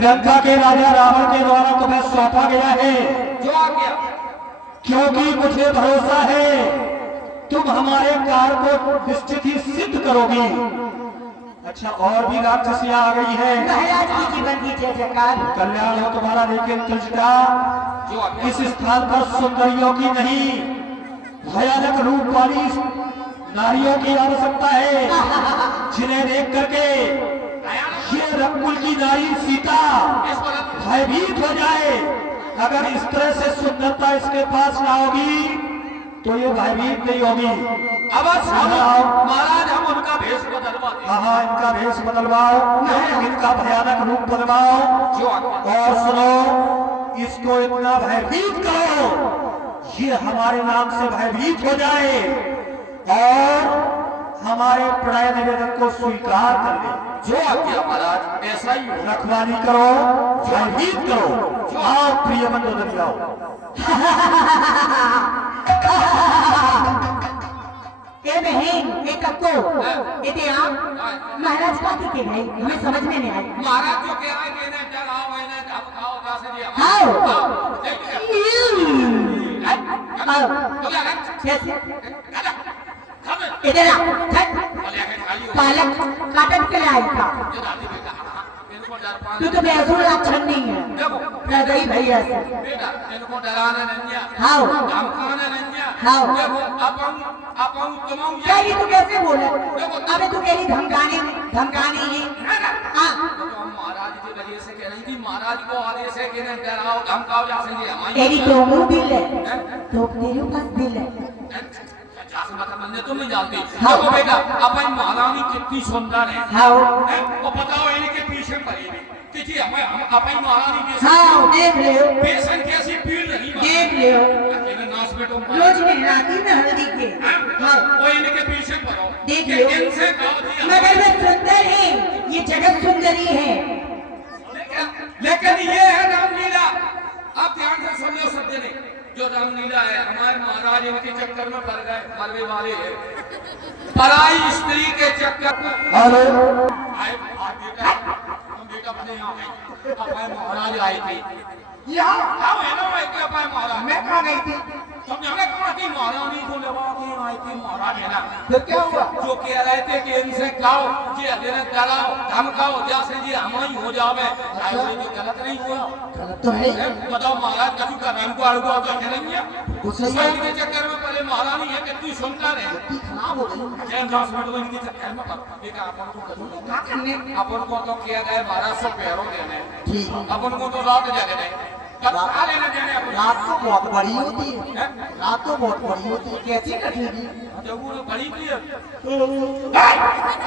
लंका के राजा रावण के द्वारा तुम्हें सौंपा गया है। जो आ गया क्योंकि मुझे भरोसा है तुम हमारे कार्य को निश्चित ही सिद्ध करोगी। अच्छा, और भी राक्षसियां आ गई है। महाराज की जीवन की जय जयकार। कल्याण हो तुम्हारा। लेकिन तुझका जो आ गया इस स्थान पर सुंदरियों की नहीं, भयानक रूप वाली नारियों की आवश्यकता है, जिन्हें देख करके ये रकुल की नारी सीता भयभीत हो जाए। अगर इस तरह से सुंदरता इसके पास ना होगी तो ये भयभीत नहीं होगी। अब महाराज हम उनका भेष बदलवाते हैं। हाँ, इनका भेष बदलवाओ, इनका भयानक रूप बनवाओ, जो आ गया और सुनो, इसको इतना भयभीत करो ये हमारे नाम से भयभीत हो जाए और हमारे प्रणय निवेदन को स्वीकार कर ले। जो आ गया महाराज ऐसा ही हो। रखवाली करो, भयभीत करो। आओ प्रिय मंडल जाओ। ये बहन, ये कक्को, ये आप महाराज का के भाई हमें समझ में नहीं आई। महाराज जो कह रहे हैं कि डराओ इन्हें धमकाओ कैसे जी आओ आओ कैसे इधर आ। पालक काटन के लाई का तू तो बेसुर लक्षण नहीं है। रगई भैया से बेटा इनको डराना नहीं है, हाँ धमकाना नहीं है। हाँ। देखो अपन तुम क्या ये तू कैसे बोले? अबे तू कह रही धमकानी है। हाँ महाराज की वजह से कह रही थी, महाराज को आदेश है कि नहीं डराओ धमकाओ जैसे जी हमारी तेरी तो मुंह दिल है, तो तेरे पास दिल है। तुम नहीं जानती। हाँ। देखो बेटा अपन महारानी कितनी सुंदर है। हाँ वो बताओ इनके पीछे पड़ी कि जी हमें अपन महारानी के हाँ देख ले पेशन कैसी पीड़ रही देख ले नाच में तो रोज मेहराती में हल्दी के। हाँ वो इनके पीछे पड़ो देख कि लो इनसे कहो जी मगर वे सुंदर है, ये जगत सुंदरी है। लेकिन ये है रामलीला। आप ध्यान से समझो सब जने, जो रामलीला है हमारे महाराज इनके चक्कर में पड़ गए, मरने वाले हैं पराई स्त्री के चक्कर में। हेलो, आए बेटा तुम बेटा अपने यहाँ आए, अपने महाराज आए थे यहाँ। आओ है ना कि अपने महाराज मैं कहाँ गई थी? तुम जाने कहाँ थी? महारानी को लगा के आए थे महाराज है ना। फिर क्या हुआ? जो कह रहे थे कि इनसे खाओ जी अधेरे डराओ धमकाओ जैसे जी हमारी हो जावे। जो गलत नहीं हुआ। गलत तो है। बताओ महाराज कभी का नाम को अड़गो तो नहीं किया के चक्कर में पहले महारानी है कितनी सुंदर है, खराब हो गई। जैन 10 मिनट में इनके चक्कर में एक अपन को क्या करने? अपन को तो किया गया महाराज से पैरों देने, ठीक। अपन को तो रात जगह नहीं क्या लेने देने अपन। रात तो बहुत बड़ी होती है। रात तो बहुत बड़ी होती है, कैसी कटेगी? जब वो बड़ी भी है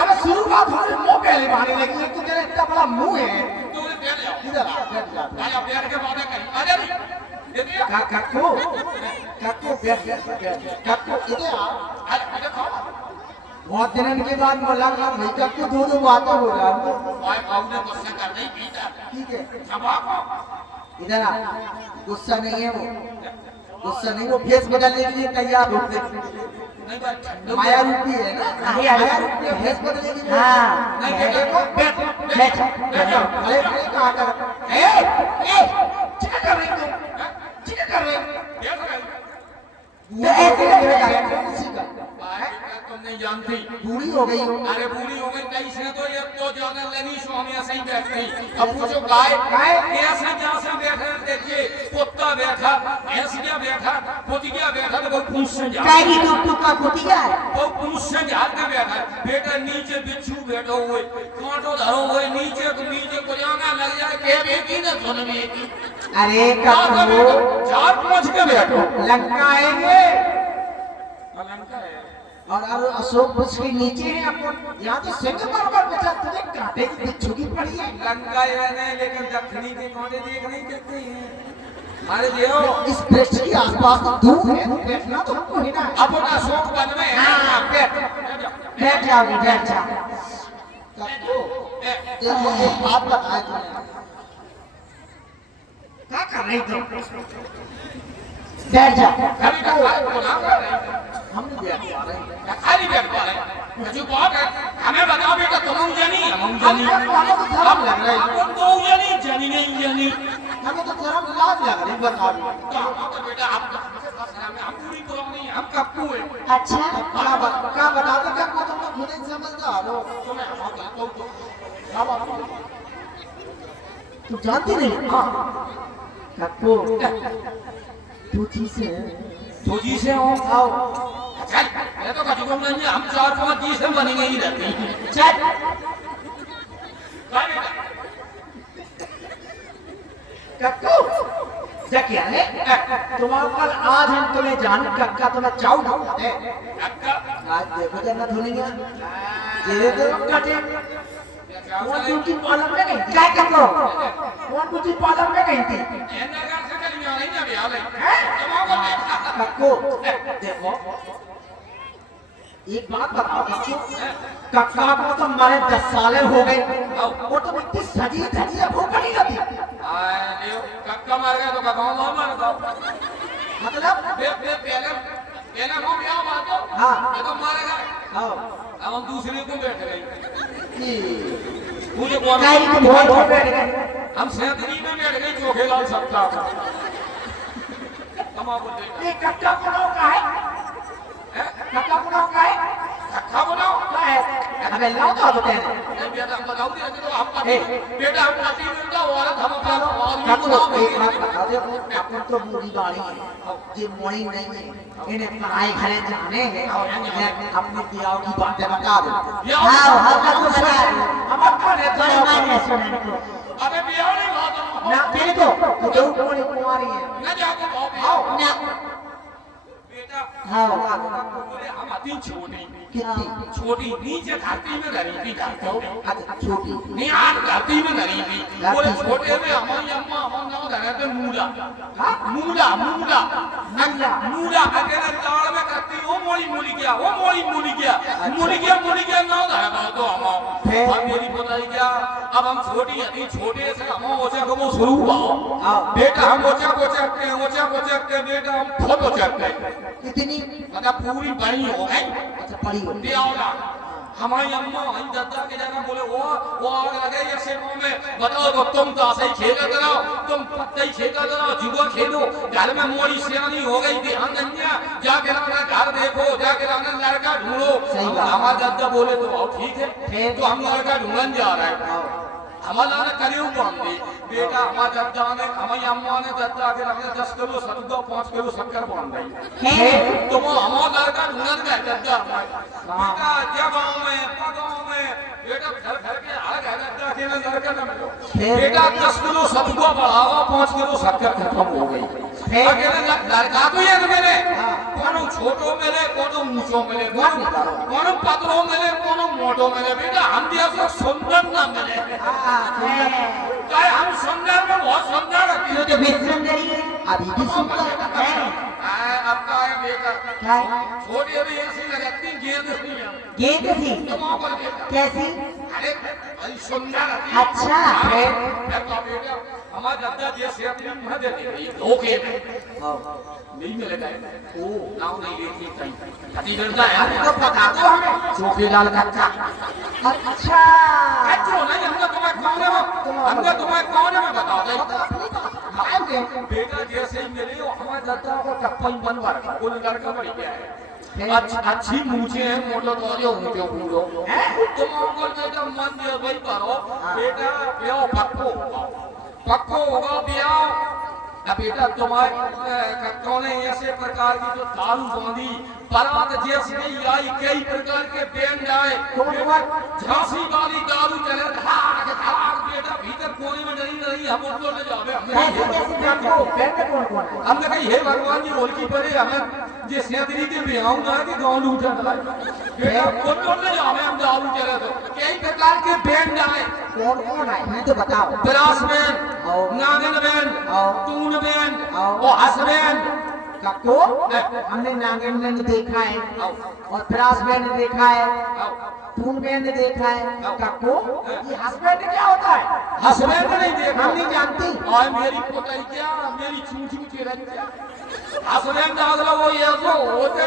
अरे शुरू बात हमारे मुंह पहले मारने लगी। एक तो तेरा इतना बड़ा मुंह है। तो उन्हें दे ले इधर आ, बैठ जा। आया पैर के बातें करी अरे ये दिया काको बैठ काको इधर आ। अरे देखो बहुत दिनों के बाद मुलाकात भाई काको दो बातें हो रहा है। भाई बाबू ने गुस्सा कर नहीं पीता ठीक है जवाब इधर आ। गुस्सा नहीं है वो, गुस्सा नहीं, वो फेस बदलने के लिए तैयार होते नहीं बात माया रूपी है ना। माया रूपी है, फेस बदलने के लिए। हाँ नहीं देखो बैठ अरे कहाँ कर ए क्या कर रही तुम? क्या कर रही? तो ऐसे किसी का तुम नहीं जानती बूढ़ी हो गई हो। अरे बूढ़ी हो गई कई से तो ये तो ज्यादा लेनी स्वामी ऐसे ही बैठ गई। अब पूछो गाय ऐसे जैसे बैठा देखिए कुत्ता बैठा भैंसिया बैठा कुतिया बैठा तो वो पूछ से जा काई तू का कुतिया है वो पूछ से झाड़ के बैठा बेटा नीचे बिच्छू बैठो हुए कांटो धरो हुए नीचे को जाना लग जाए के बेटी ने सुन बेटी। अरे कहो चार पांच के बैठो लंका आएंगे लंका है और अशोक वृक्ष के नीचे है अपन। यहाँ तो सिंह बराबर बचा, तुझे कांटे की बिच्छू की पड़ी है। लंका है लेकिन दक्षिणी के कांटे देख नहीं सकते हैं। अरे देव इस वृक्ष के आसपास दूर है, बैठना तो हमको है ना। अपन अशोक वन में है। हाँ बैठ जाओ बैठ जाओ। एक बात बताए तुमने क्या कर रही तुम? बैठ जा। कभी का हम नहीं बैठ पा रहे। खाली बैठ पा रहे जो बात है हमें बताओ बेटा तुम जानी हम जानी लग रहा है अपन तो जानी जानी नहीं जानी हमें तो शर्म लाज लग रही बता रही तो बेटा आप हम पूरी पुरानी हम कप्पू है अच्छा क्या बता दो क्या तुम तो खुद ही समझदार हो तुम्हें हम कहता हूं तो क्या बात है? तू जानती नहीं हाँ कक्को तू चीज है तो जी से हो आओ चल मैं तो कभी कहूंगा नहीं हम 4-5 जी से बनेंगे ही रहते चल कक्को क्या क्या है तुम्हारा कल आज हम तुम्हें जान कक्का तुम्हें चाउ ढूंढते आज देखो जब मैं धुनेंगे ये तो कटे कौन ब्यूटी पार्लर में गई क्या कक्को कौन ब्यूटी पार्लर में गई थी कक्को देखो एक बात बताओ कक्को कक्का को तो हमारे 10 साल हो गए वो तो इतनी सजी धजी है वो बनी रहती कक्का मार गया तो कक्का मार दो मतलब पहले हम क्या बात हो हाँ ये तो मारेगा हाँ अब हम दूसरे को बैठ गए ये मुझे कौन नहीं तुम बहुत बैठ गए हम सेंतरी में बैठ गए चोखे लाल सकता तमाकू देखा ये कक्का बनाओ का है कक्का बनाओ का है कक्का बनाओ क्या है अबे लाओ तो होते हैं नहीं बेटा हम बताओ दिया तो हम पति बेटा हम पति मिलता औरत हम अपना और भी कक्को बताओ एक बात बता दे अपन तो बूढ़ी बाड़ी है ये मोड़ी नहीं है इन्हें पढ़ाई घरे जाने हैं अपने बियाह की बातें बता दो हाँ हाँ कक्को बता हम अपने बड़े माने सुनने को अबे बियाह नहीं बात ना तेरे को जो मोड़ी कुमारी है ना जाको आओ ना बेटा हाँ बोले हम अति छोटी कितनी छोटी नीचे धरती में गरीबी जातो अच्छा छोटी निहार धरती में गरीबी बोले छोटे में हमारी अम्मा हम नाम धरे थे मूला मूला मूला मूला अकेले लाड़ में करती वो मोड़ी क्या वो मोड़ी क्या नाम धरे तो हम मेरी बताई क्या अब हम छोटी अति छोटे से हम ओचा को वो शुरू हुआ बेटा हम ओचा को चकते बेटा हम फोटो चकते कितनी मतलब पूरी बड़ी हो गई अच्छा पड़ी हो दियाओला हमारी अम्मा हम दादा के जाना बोले वो आग लगे ये सेवा में बताओ तो तुम तो ऐसे ही खेला करो तुम पत्ते ही खेला करो जुआ खेलो घर में मोड़ी सियानी हो गई ध्यान नहीं जाके अपना घर देखो जाके अपना लड़का ढूंढो हमारा दादा बोले तो ठीक है तो हम लड़का ढूंढने जा रहे हैं हमारा करियो बांधे बेटा हमारा दादा ने हमारी अम्मा ने दादा के रखने 10 किलो सत्तू 5 किलो शक्कर बांध दी तो वो हमारा लड़का ढूंढने गए दादा बेटा जब गाँव में बेटा घर के हर घर दादा के लड़का न मिलो बेटा 10 किलो सत्तू बढ़ावा 5 किलो शक्कर खत्म हो गई अकेले लड़का तो ये मिले कोनो छोटो मिले कोनो ऊंचो मिले कोनो पतलो मिले कोनो मोटो मिले बेटा हम जैसे सुंदर ना मिले चाहे हम सुंदर में बहुत सुंदर तो जो भी सुंदरी है अभी भी सुंदर है अब का है बेटा क्या छोटी अभी ऐसी लगती गेंद नहीं है गेंद थी तुम पर बेटा कैसी अरे भाई सुंदर अच्छा है तो बेटा हमारा दादा जी से अपनी मह देते धोखे नहीं मिलेगा ओ नाव नहीं लेती कहीं हती डरता है तो बता दो हमें चोखे लाल कच्चा अच्छा अच्छो नहीं हमने तुम्हें कौन में बता दे बेटा जैसे ही मिले हमारे दादा को चप्पल बनवा रखा वो लड़का बढ़ गया है अच्छी मूछे हैं मोटो तोरियो उनके पूरो तुम अंकल बेटा मन दिया वही करो बेटा ब्याह पक्को होगा ब्याह बेटा तुम्हारे कक्कों ने ऐसे प्रकार की जो दारू बांधी बारात जैसे ही आई कई प्रकार के बैंड आए झांसी वाली दारू चले धाक धाक बेटा भीतर कोने में नहीं हम उनको ले जावे हमने कही हे भगवान जी होली पड़े हमें जे सेंतरी के बियाह ना कि गांव लूटा बेटा उनको ले जावे हम दारू चले तो कई प्रकार के बैंड आए कौन आए मैं तो बताओ ब्रास बैंड नागिन बैंड टून बैंड और हंस बैंड कक्को हमने नागिन बैंड देखा है और ब्रास बैंड देखा है टून बैंड देखा है कक्को ये हस्बैंड क्या होता है हस्बैंड नहीं देखा हम नहीं जानती और मेरी पोताई क्या मेरी चूचू के रंग क्या हस्बैंड अगला वो ये जो होते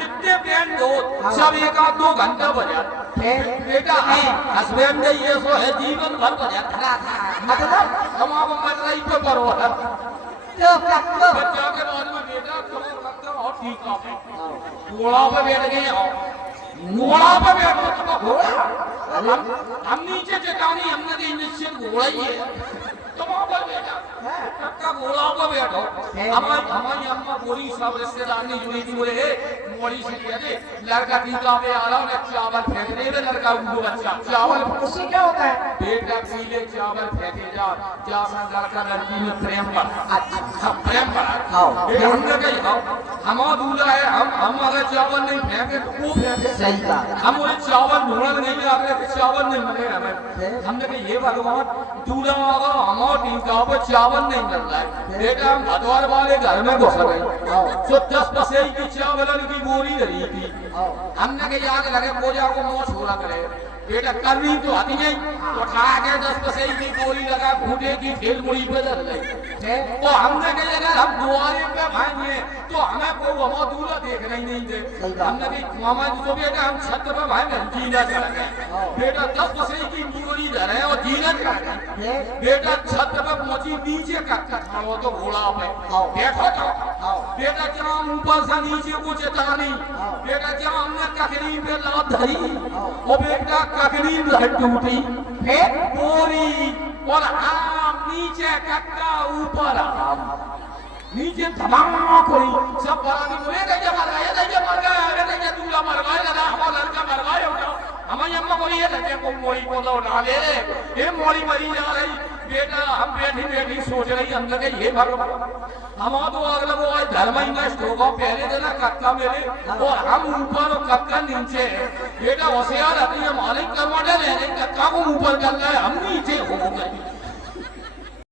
जितने बैंड हो सब 1 आध 2 घंटा बजा बेटा हस्बैंड ये सो है जीवन भर को यात्रा मतलब हम आप मर रही पे करो तो कक्को बच्चा के बाद में बेटा करो रखते हो ठीक है घोड़ा पे बैठ गए हो घोड़ा पे बैठो तो घोड़ा हम नीचे चटानी हमने तो निश्चित घोड़ा ही है तुम पर बेटा कक्का घोड़ा पे बैठो हमारी अम्मा पूरी सब रिश्तेदार ने जुड़ी थी बोले मोड़ी से कहते लड़का टीका पे आ रहा है चावल फेंक दे लड़का उनको बच्चा चावल उससे क्या होता है? बेटा पीले चावल फेंके जा लड़का लड़की में प्रेम बढ़ा अच्छा प्रेम बढ़ा हमने कही हम दूल्हा है हम अगर चावल नहीं फेंके तो वो फेंके सही बात। हम बोले चावल ढूंढने नहीं जाते तो चावल नहीं मिले हमें हमने कहा ये भगवान दूल्हा आगा हमारे टीका पे चावल नहीं मिल रहा है बेटा हम भदवार वाले घर में घुस गए तो 10 पसेरी की चावलन की बोरी धरी थी हमने कहा आगे लगे पूजा को मोह छोड़ा करे बेटा करनी तो आती नहीं तो खा के 10 पसेरी की बोरी लगा घूटे की ठेल मुड़ी पे धर ले तो हमने कहा अगर हम दुआरे पे भाएंगे तो हमें को हमारा दूल्हा देखना ही नहीं दे हमने कहा मामा जी तो बेटा हम छत पे भाएंगे जीना चढ़े बेटा 10 पसेरी की बोरी धरे और जीना चढ़े बेटा छत पे पहुंची नीचे खड़ो तो घोड़ा पे देखो तो बेटा क्या ऊपर से नीचे को चेतानी बेटा क्या हमने ककरी पे लात धरी वो बेटा ककरी लट टूटी फिर बोरी और आम नीचे कक्का ऊपर आम नीचे धमाक हुई सब बरानी बोले देखिए मर गया दूल्हा मर गया दादा हमारा लड़का मर गया हमारी अम्मा को ये लगे को मोरी को लौटा ले ये मोरी मरी जा रही बेटा हम बैठी सोच रही अंदर के ये भगवान हम तो अगला वो धर्म ही नष्ट होगा पहले देना कक्का मेरे और हम ऊपर और कक्का नीचे बेटा होशियार आती है मालिक करवाने ले कक्का को ऊपर कर रहा है हम नीचे हो गए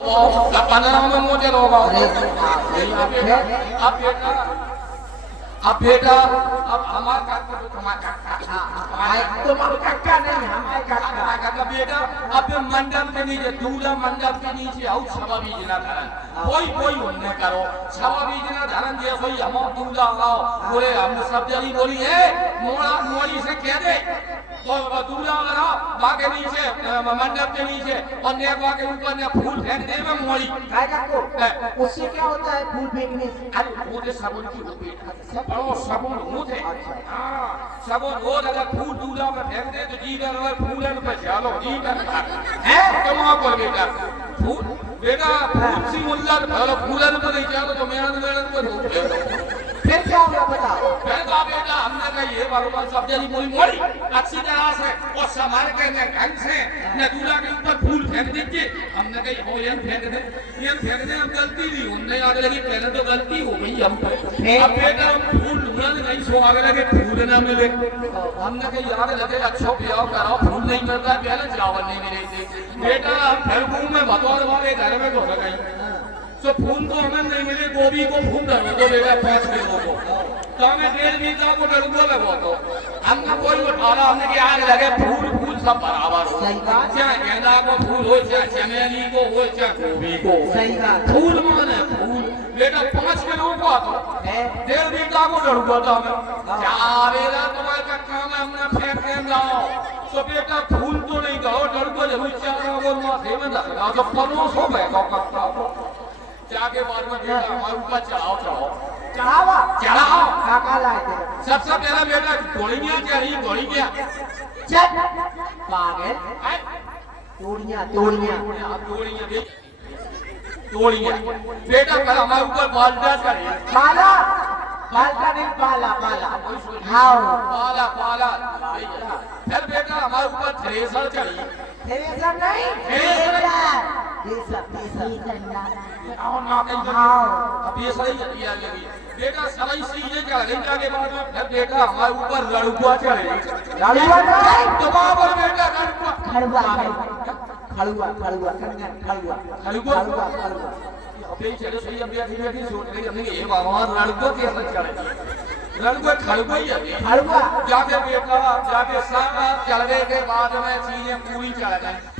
15 में मुझे लोग अब बेटा अब हमारा काका तो तुम्हारा काका तुम्हारा काका नहीं हमारे काका काका बेटा अब मंडप के नीचे दूल्हा मंडप के नीचे आओ छवा बीजना धरन कोई उन्हें करो छवा बीजना धरन दिया कोई हम दूल्हा आओ बोले हम सब जनी बोली है मोड़ा मोड़ी से कह दे तो दूल्हा लगाओ बाके नीचे मंडप के नीचे और नेकवा के ऊपर ने फूल फेंक दे में मोड़ी को उससे क्या होता है फूल फेंकने से? अरे वो जो साबुन की होती है और साबुन होते हां साबुन वो अगर फूल दूल्हा में फेंक दे तो जी कर फूलन पे चलो जी कर है कमा बोल बेटा फूल बेटा फूल सी मुल्ला भलो फूलन पे नहीं चलो तो मेहनत पर फिर क्या होगा बताओ? फिर का बेटा हमने कहा ये भगवान सब जनी बोली मोड़ी अच्छी तरह से और संभाल के न ढंग से न दूल्हा के ऊपर फूल फेंक दीजिए हमने कहा हो ये फेंक दे हम गलती नहीं हमने आगे लगी पहले तो गलती हो गई हम पे अब बेटा हम फूल ढूंढने नहीं सो आगे लगे फूल ना मिले हमने कहा याद लगे अच्छा ब्याह कराओ फूल नहीं मिल रहा पहले चावल नहीं मिले थे बेटा हम फिर मुंह में भतौर वाले घर में घुस गए तो फूल तो हमें नहीं मिले गोभी को फूल धरो तो बेटा 5 किलो को तो हमें 1.5 बीघा को डरुआ लगो तो हमने कोई उठा रहा हमने कि आग लगे फूल सब बराबर हो चाहे गेंदा को फूल हो चाहे चमेली को हो चाहे गोभी को फूल माने फूल बेटा 5 किलो को तो 1.5 बीघा को डरुआ था हमें चावेला तुम्हारे का काम है हमने फेंक के लाओ तो बेटा फूल तो नहीं दो डरुआ जरूर चारों को माथे में लगा तो 15 हो गए को जाके बाद में बेटा हमारे ऊपर चढ़ाओ काका लाए सबसे पहला बेटा गोलियां चाहिए गोलियां चल पागल तोड़ियां बेटा पर हमारे ऊपर बाल्टा चाहिए बाला नहीं पाला पाला फिर बेटा हमारे ऊपर थ्रेसर चाहिए थ्रेसर नहीं अब ये सही लगी बेटा सही चीजें चढ़ने के बाद में फिर बेटा हमारे ऊपर लड़ुआ चढ़े दबाव और बेटा खड़ुआ अभी चलो सही अभी सोच रही हमने ये भगवान लड़ुआ कैसे चढ़े लड़ुआ खड़ुआ ही है जाके बेटा जाके सब चढ़ने के बाद में चीजें पूरी चढ़ गई